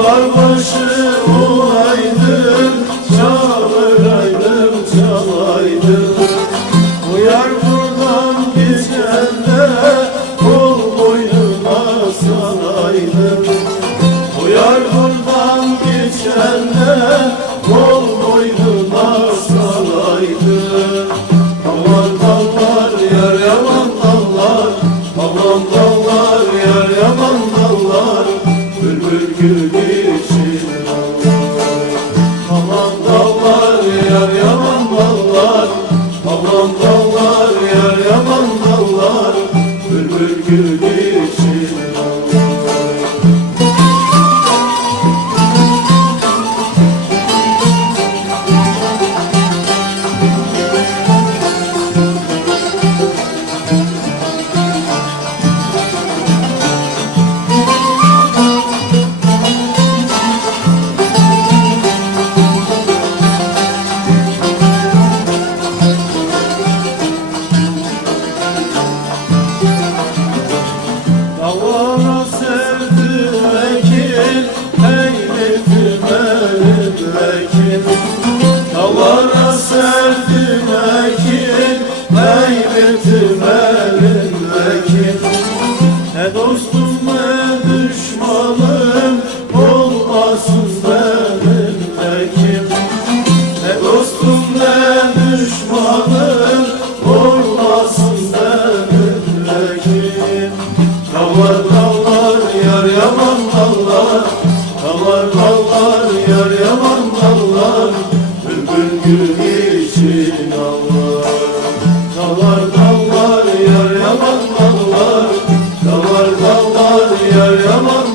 Dağlar başı olaydın Çağıraydım çalaydım Uyar buradan gecende Kol boynuna sanaydım Uyar buradan geçende Kol boynuna sanaydım Aman dallar yar yaman dallar Aman dallar yar yaman dallar yaman dallar. Bülbül gül Elim vekil Ne dostum yaman